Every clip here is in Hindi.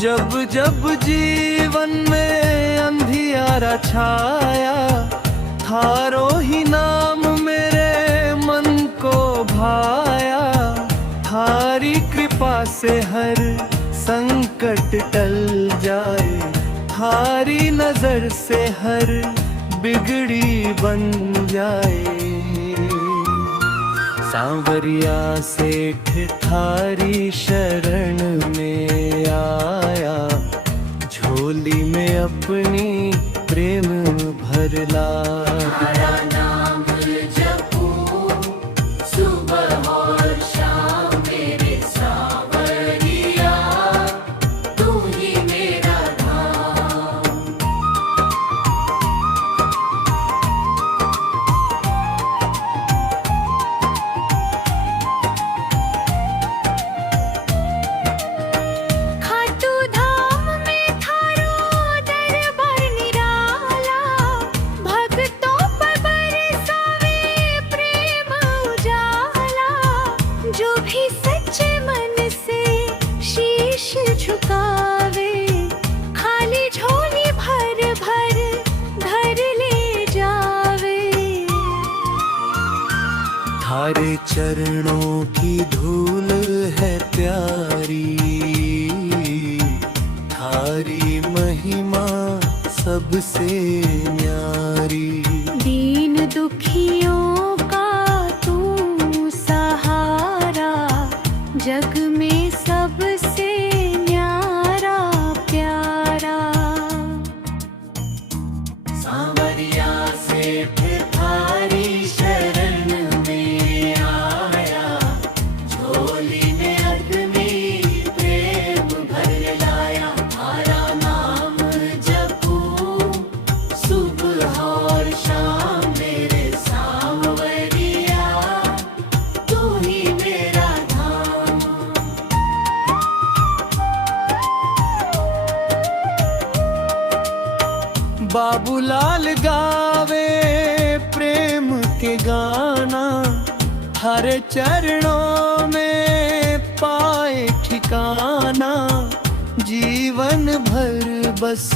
जब जब जीवन में अंधियारा छाया, थारो ही नाम मेरे मन को भाया। थारी कृपा से हर संकट टल जाए, थारी नजर से हर बिगड़ी बन जाए। सांवरिया सेठ थारी शरण में आया, झोली में अपनी प्रेम भर लाया। नाम जपूं सुबह और शाम मेरे सांवरिया, तू ही मेरा धाम। खाटू धाम में थारो दरबार निराला, भक्तों पर बरसावे प्रेम उजाला। जो भी सच्चे मन से शीश झुकावे, खाली झोली भर भर घर ले जावे। थारे चरणों की धूल है प्यारी, थारी महिमा सबसे न्यारी। दीन दुखियों का तू सहारा, जग में सबसे न्यारा प्यारा। सांवरिया सेठ थारी शरण में आया, झोली में अपनी प्रेम भर लाया। थारा नाम जपूं सुबह और शाम मेरे सांवरिया, तू ही मेरा धाम। बाबूलाल गावे प्रेम के गाना, हर चरणों में पाए ठिकाना। जीवन भर बस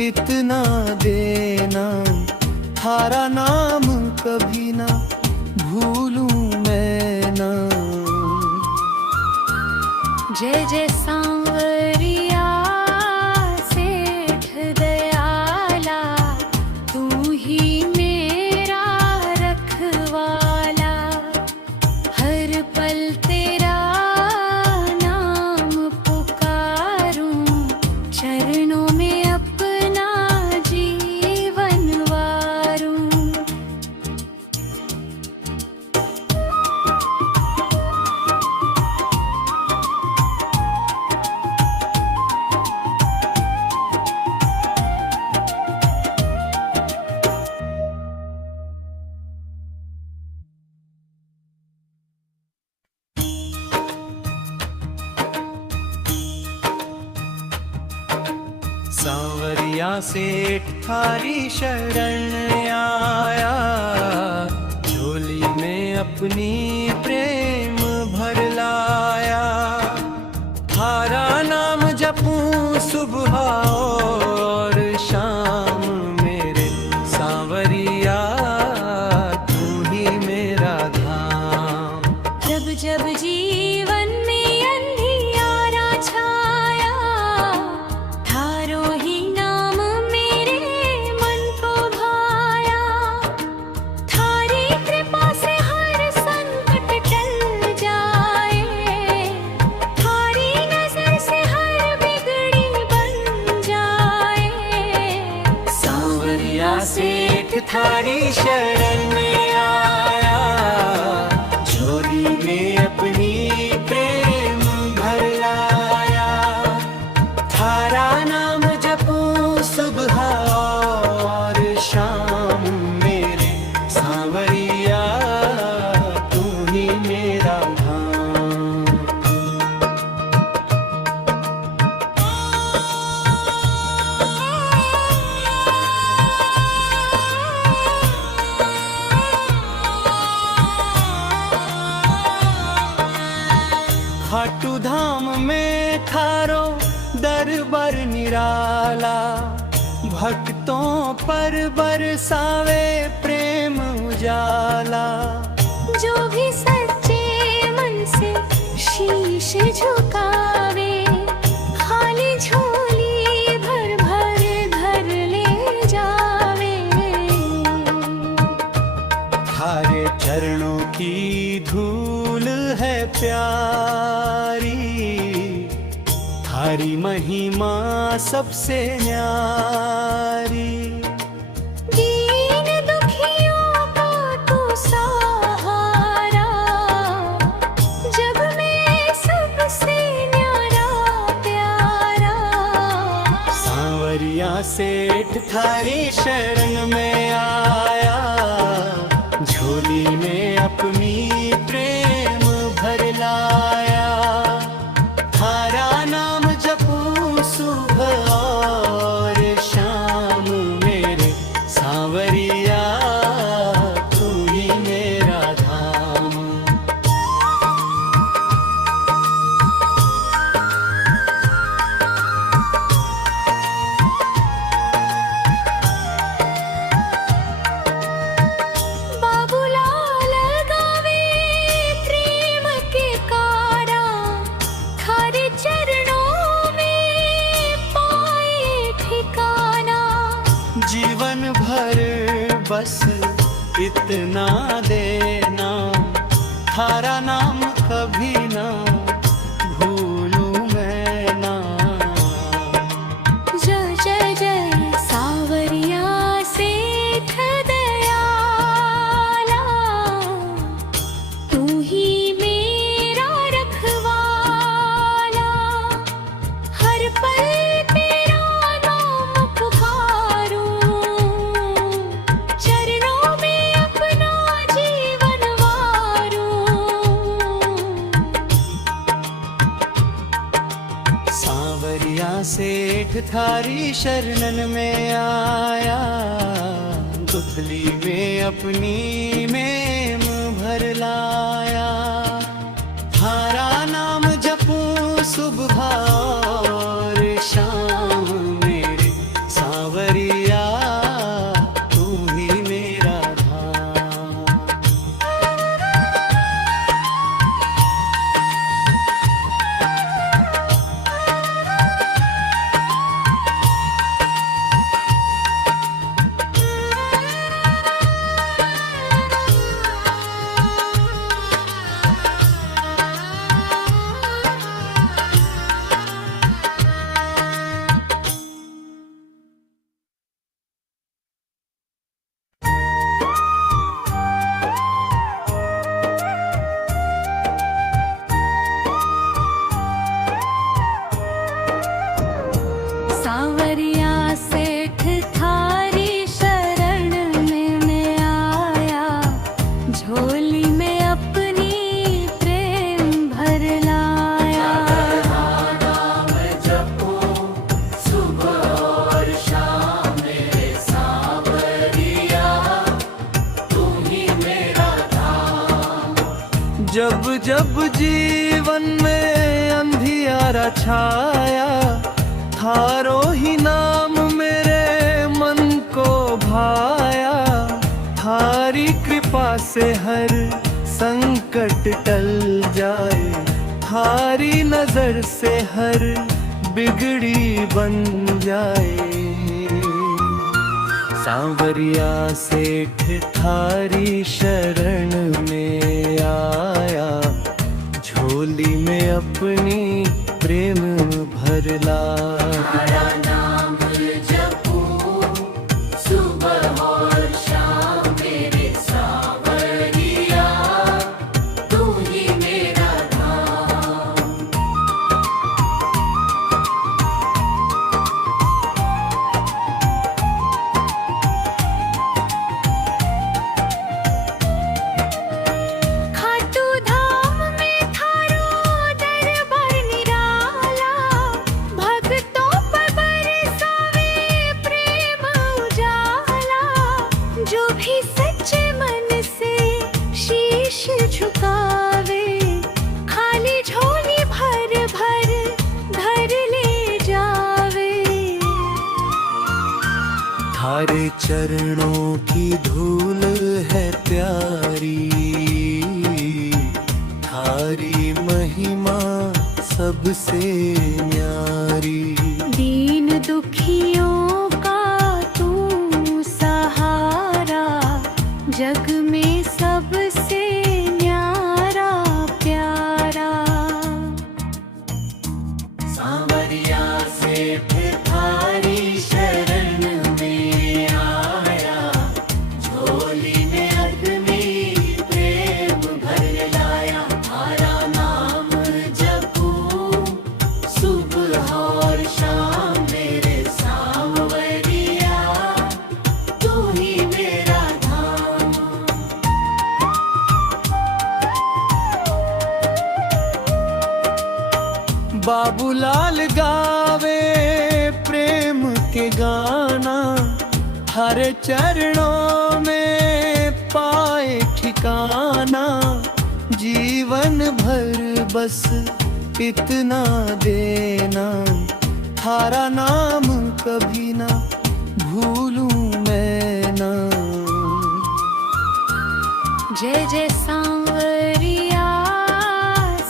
इतना देना, थारा नाम कभी ना भूलूं मैं ना। जय जय सांवरिया सेठ दयाला, तू ही मेरा रखवाला। हर पल तेरा नाम पुकारूं, चरणों में अपना जीवन वारूं। सांवरिया सेठ थारी शरण आया, झोली में अपनी प्रेम भर लाया। थारा नाम जपूं सुबह और शाम मेरे सांवरिया, तू ही मेरा धाम। जब जब जीवन में अंधियारा छाया, थारो ही नाम मेरे मन को भाया। थारी कृपा से हर संकट टल जाए, थारी नजर से हर बिगड़ी बन जाए। सांवरिया सेठ थारी शरण में आया, झोली में अपनी प्रेम भर लाया। थारा नाम जपूं सुबह और शाम मेरे सांवरिया, तू ही मेरा धाम। खाटू धाम में थारो दरबार निराला, भक्तों पर बरसावे प्रेम उजाला। जो भी सच्चे मन से शीश झुकावे, खाली झोली भर भर घर ले जावे। थारे चरणों की धूल है प्यारी, थारी महिमा सबसे न्यारी। दीन दुखियों को तू सहारा, जग में सबसे न्यारा प्यारा। सांवरिया सेठ थारी शरण में आया, झोली में अपनी प्रेम भर लाया। थारा नाम जपूं सुबह और शाम, मेरे सांवरिया तू ही मेरा धाम। बाबूलाल गावे प्रेम के कारा, थारे चरणों में पाए ठिकाना। जीवन भर बस इतना देना, थारा नाम कभी ना भूलूं मैं ना। जय जय जय सांवरिया सेठ दयाला, तू ही मेरा रखवाला। हर पल तेरा नाम पुकारूं, चरणों में अपना जीवन वारूं। सांवरिया सेठ थारी शरणन में आया, गुथली में अपनी मेम भर लाया। थारा नाम जपूं सुबह और शाम, मेरे सांवरिया तू ही मेरा धाम। सांवरिया सेठ थारी शरण में मैं आया, झोली में अपनी प्रेम भर लाया। जब जब जीवन में अंधियारा छाया, थारो ही नाम मेरे मन को भाया। थारी कृपा से हर संकट टल जाए, थारी नजर से हर बिगड़ी बन जाए। सांवरिया सेठ थारी शरण में आया, झोली में अपनी प्रेम भर लाया। खाटू धाम में थारो दरबार निराला, भक्तों पर बरसा चरणों की धूल है प्यारी, थारी महिमा सबसे न्यारी। दीन दुखियों का तू सहारा, जग में सबसे न्यारा प्यारा। सांवरिया सेठ थारी शरण में आया, झोली में अपनी प्रेम भर लाया। थारा नाम जपूं सुबह और शाम, मेरे सांवरिया तू ही मेरा धाम। बाबूलाल गावे प्रेम के गाना, हर चरणों में पाए ठिकाना। जीवन भर बस इतना देना, थारा नाम कभी ना भूलूं मैं ना। जय जय सांवरिया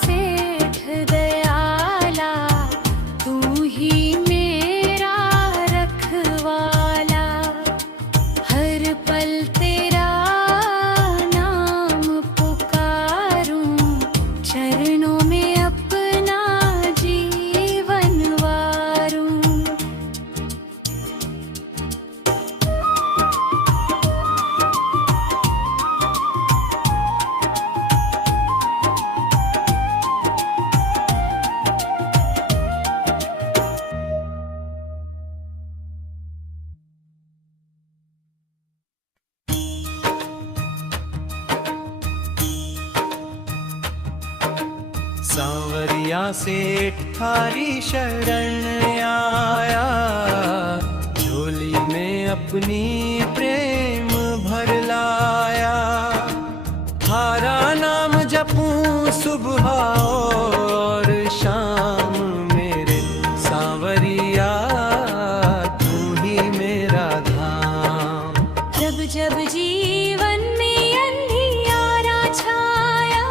सेठ दयाला, तू ही मेरा रखवाला। हर पल तेरा नाम पुकारूं, चरणों में अपना जीवन वारूं। सांवरिया सेठ थारी शरण आया, झोली में अपनी प्रेम भर लाया। थारा नाम जपूं सुबह और शाम, मेरे सांवरिया तू ही मेरा धाम। जब जब जीवन में अंधियारा छाया,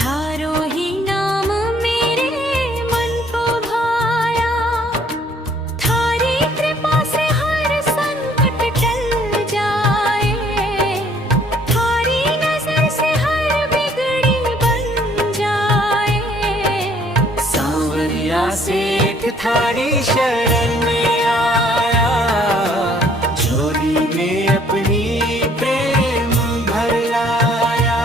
थारो ही नाम मेरे मन को भाया। थारी कृपा से हर संकट टल जाए, थारी नजर से हर बिगड़ी बन जाए। सांवरिया सेठ थारी शरण में आया, झोली में अपनी प्रेम भर लाया।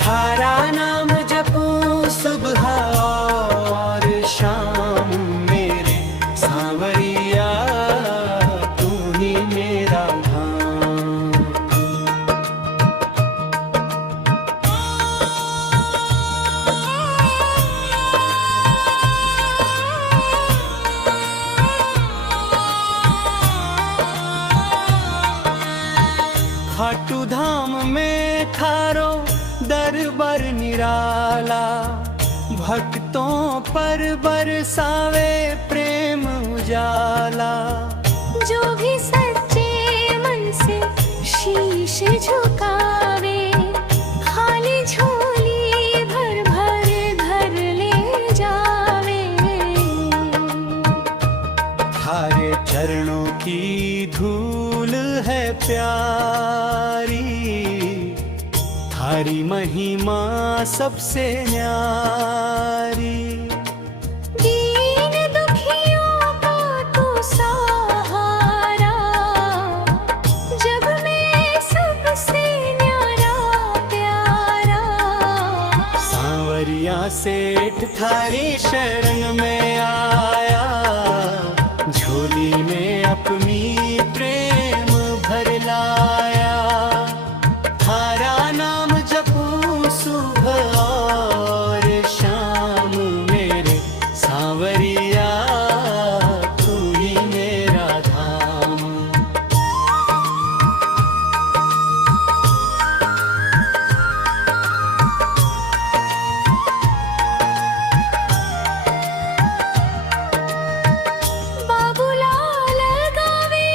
थारा नाम जपूं सुबह और शाम, मेरे सांवरिया तू ही मेरा धाम। खाटू धाम में थारो दरबार निराला, भक्तों पर बरसावे प्रेम उजाला। जो भी सच्चे मन से शीश झुकावे, खाली झोली भर भर घर ले जावे। थारे चरणों की धूल है प्यारी, थारी महिमा सबसे न्यारी। दीन दुखियों का तू सहारा, जग में सबसे न्यारा प्यारा। सांवरिया सेठ थारी शरण में आया, झोली में अपनी प्रेम भर लाया। थारा नाम जपूं सुबह और शाम, मेरे सांवरिया तू ही मेरा धाम। बाबूलाल गावे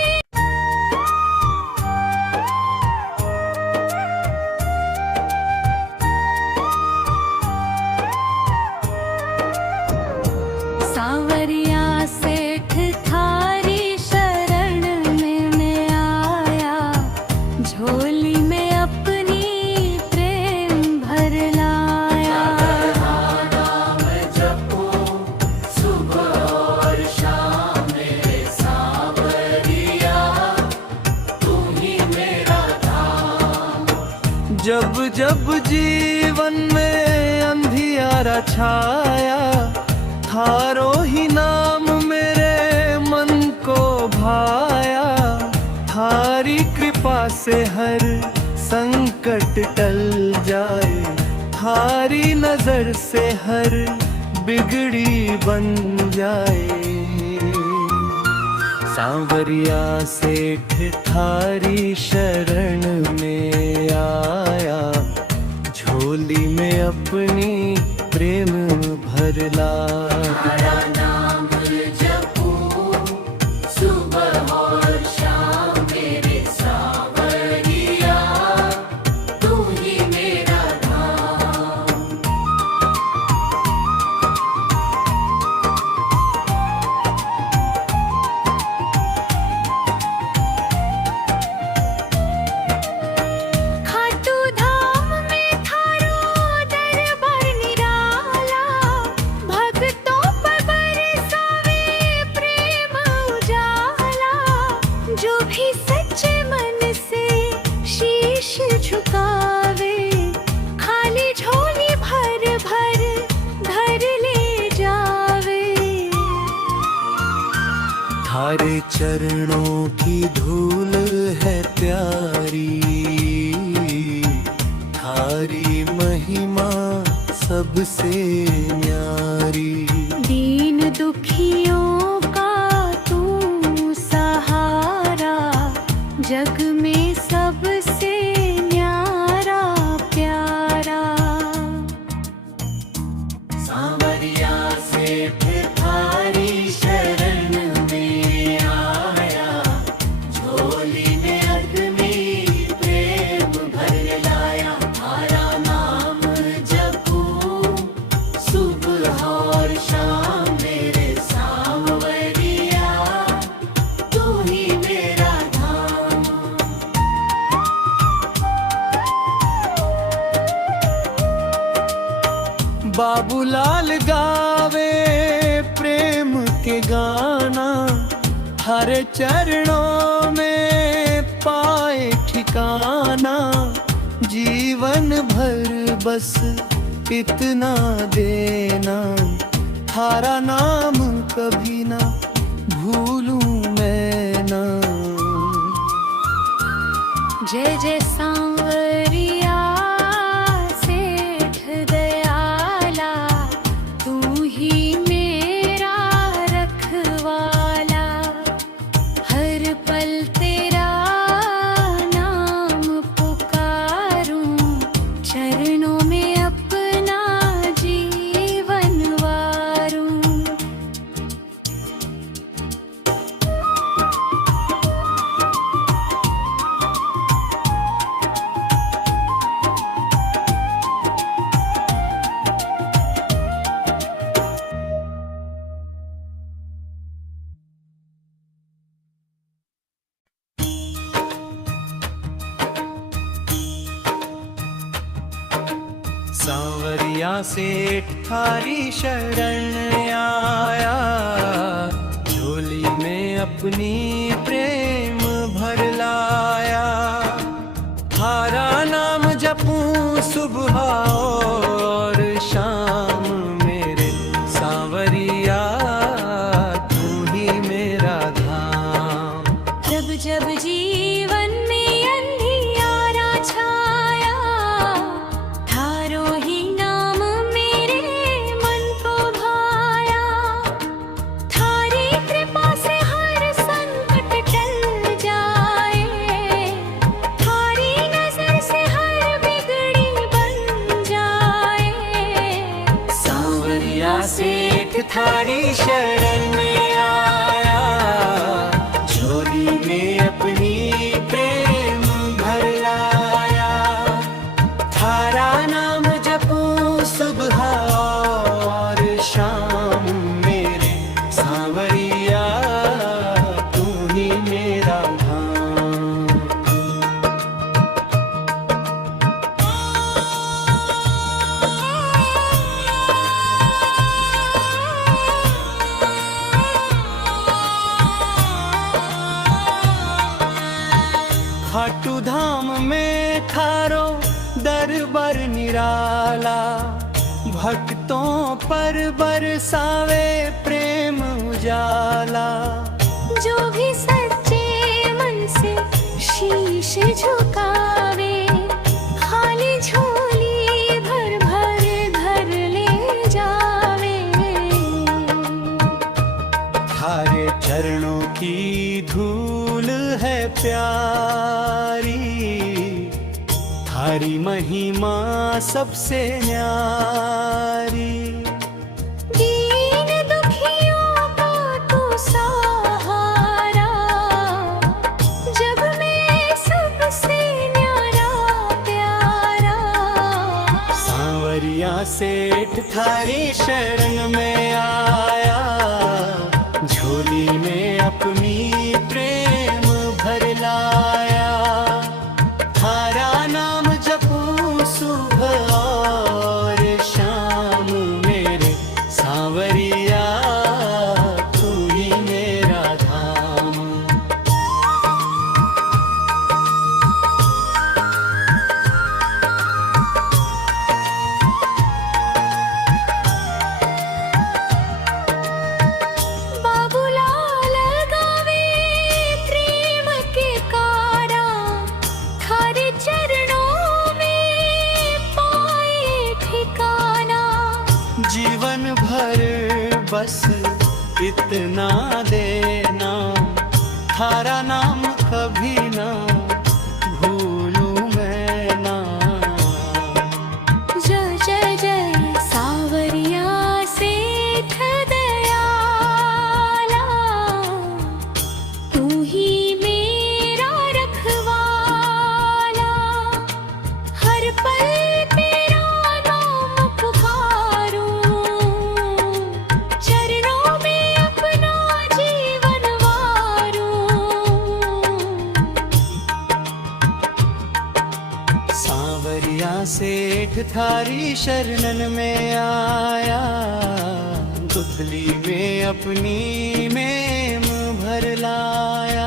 जब जीवन में अंधियारा छाया, थारो ही नाम मेरे मन को भाया। थारी कृपा से हर संकट टल जाए, थारी नजर से हर बिगड़ी बन जाए। सांवरिया सेठ थारी शरण में आया, झोली में अपनी प्रेम भर लाया। नाम जपूं सुबह और शाम मेरे सांवरिया, तू ही मेरा धाम। खाटू धाम में थारो दरबार निराला, भक्तों पर बरसावे प्रेम उजाला। जो भी सच्चे मन से शीश झुकावे, खाली झोली भर भर घर ले जावे। थारे चरणों की धूल है प्यारी, थारी महिमा सबसे न्यारी। दीन दुखियों का तू सहारा, जग में सबसे न्यारा प्यारा। सांवरिया सेठ थारी शरण में आया, झोली में अपनी प्रेम भर लाया। थारा नाम जपूं सुबह और शाम मेरे सांवरिया, तू ही मेरा धाम। बाबूलाल गावे प्रेम के गाना, हरे चरणों में पाए ठिकाना। जीवन भर बस इतना देना, थारा नाम कभी ना भूलूं मैं ना। जय जय सांवरिया सेठ दयाला, तू ही मेरा रखवाला। हर पल तेरा नाम पुकारूं, चरणों में अपना जीवन वारूं। सांवरिया सेठ थारी शरण आया, झोली में अपनी प्रेम भर लाया। थारा नाम जपूं सुबह और शाम मेरे सांवरिया, तू ही मेरा धाम। जब जब जीवन में अंधियारा छाया, थारो ही नाम मेरे मन को भाया। थारी कृपा से हर संकट टल जाए, थारी नजर से हर बिगड़ी बन जाए। सांवरिया सेठ थारी शरण में आया, झोली में अपनी प्रेम भर लाया। थारा नाम जपूं सुबह और शाम मेरे सांवरिया, तू ही मेरा धाम। खाटू धाम में थारो दरबार भक्तों पर बरसावे प्रेम उजाला। जो भी सच्चे मन से शीश झुकावे, खाली झोली भर भर घर ले जावे। थारे चरणों की धूल है प्यारी, थारी महिमा सबसे न्यारी। दीन दुखियों का तू सहारा, जग में सबसे न्यारा प्यारा। सांवरिया सेठ थारी शरण में आया, झोली में अपनी प्रेम भर लाया। थारा नाम जपूं सुबह और शाम, मेरे सांवरिया तू ही मेरा धाम। बाबूलाल गावे प्रेम के कारा, थारे चरणों में पाए ठिकाना। जीवन भर बस इतना देना, थारा नाम कभी ना भूलूं मैं ना। जय जय जय सांवरिया सेठ दयाला, तू ही मेरा रखवाला। हर पल तेरा नाम पुकारूं, चरणों में अपना जीवन वारूं। सांवरिया सेठ थारी शरणन में आया, दुधली में अपनी मेम भर लाया।